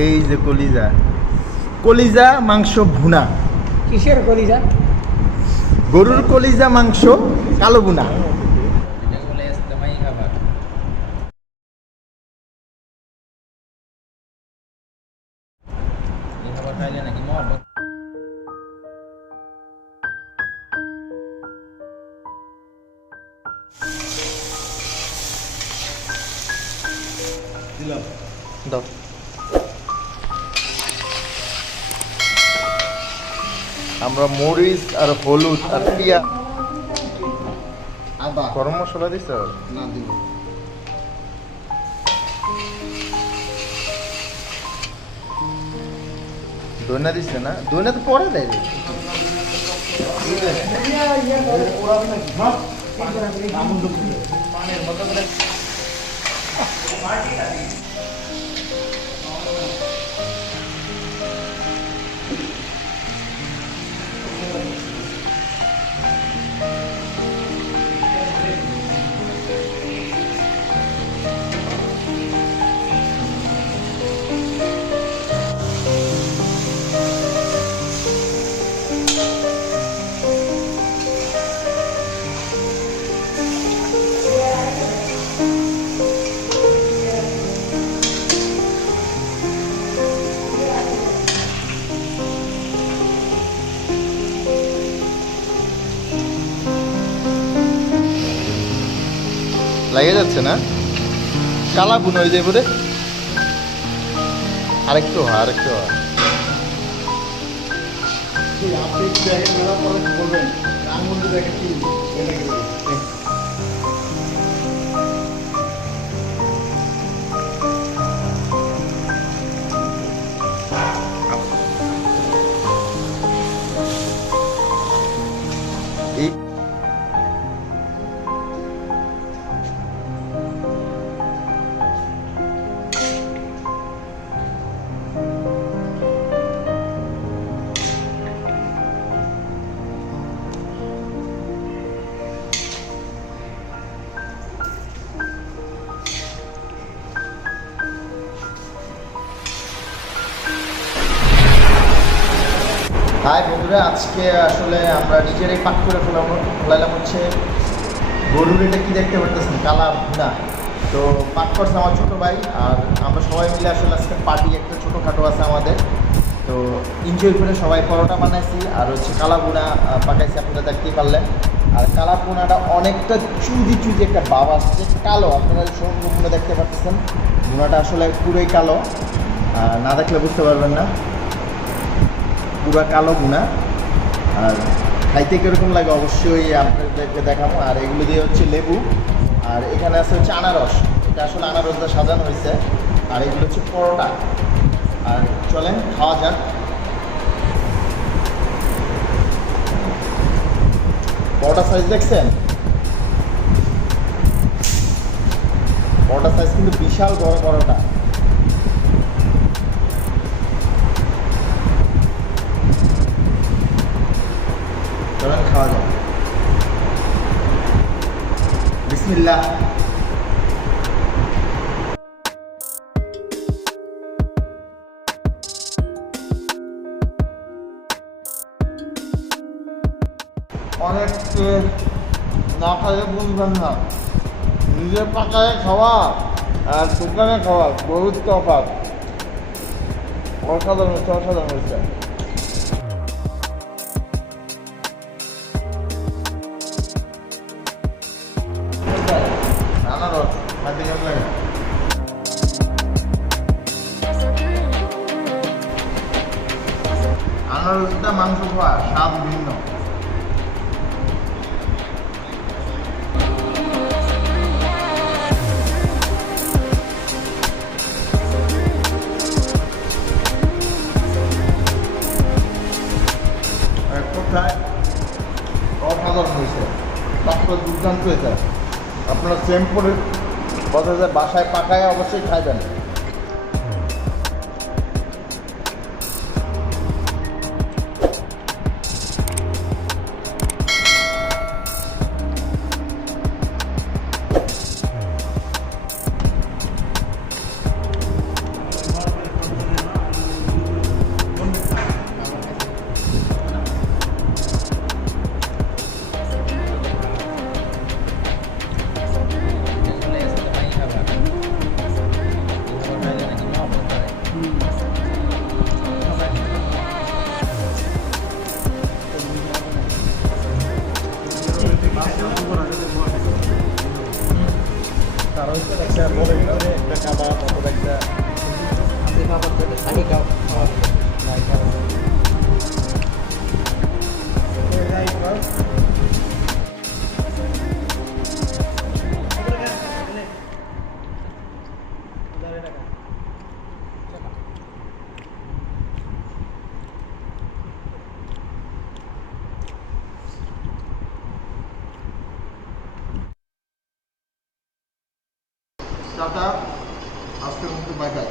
এই যে কলিজা, কলিজা মাংস ভুনা। কিসের কলিজা? গরুর কলিজা মাংস কালো ভুনা। দাও। আমরা মরিচ আর হলুদ আর পেঁয়াজ, আদা, গরম মশলা দিছ না দিব। দইনা দিছে না? দইনা তো পরে দেয় রে। লাগে যাচ্ছে না? কালা বুন হয়ে যায় বোধে। আরেকটু আরেকটু আপনি দেখেন মেলা পরে বলবেন আঙুল দেখে কি এই হাই বন্ধুরা, আজকে আসলে আমরা নিজেরাই পাক করে ফেলাইলাম হচ্ছে গরুর। এটা কি দেখতে পারতেছেন? কালা ভুনা। তো পাক করছে আমার ছোটো ভাই, আর আমরা সবাই মিলে আসলে আজকে পার্টি একটা ছোটোখাটো আছে আমাদের। তো এনজয় করে সবাই পরোটা বানাইছি আর হচ্ছে কালা ভুনা পাকাইছি, আপনারা দেখতেই পারলেন। আর কালা ভুনাটা অনেকটা চুজি চুজি একটা ভাব আসছে, কালো। আপনারা সমুদ্র ভুনা দেখতে পাচ্ছেন, ভুনাটা আসলে পুরোই কালো, না দেখলে বুঝতে পারবেন না। পুরা কালো ভুনা। আর খাইতে কীরকম লাগে অবশ্যই আপনাদেরকে দেখাবো। আর এগুলো দিয়ে হচ্ছে লেবু, আর এখানে আছে হচ্ছে আনারস। এটা আসলে আনারস দিয়ে সাজানো হয়েছে। আর এগুলো হচ্ছে পরোটা। আর চলেন খাওয়া যাক। পরোটা সাইজ দেখছেন? পরোটা সাইজ কিন্তু বিশাল বড় পরোটা। চলেন খাওয়া যাক। বিসমিল্লাহ। অনেক না খাইলে বুঝবেন না, নিজের পাকায় খাওয়া আর দোকানে খাওয়া বহুত তফাৎ। অসাধারণ হচ্ছে, অসাধারণ হচ্ছে। আনারস খাইতে কেমন লাগে? আনারসটা মাংস খাওয়া স্বাদ ভিন্ন। কোথায় অসাধারণ হয়েছে, বাস্তব দুর্দান্ত হয়েছে। আপনারা সেম করে কথা যায় বাসায় পাকায় অবশ্যই খাইবেন। একটা বড় করে একটা কাবাব অথবা একটা আপনি খাবার জন্য শাহি কাপ টাটা, আজকের মতো বাই বাই।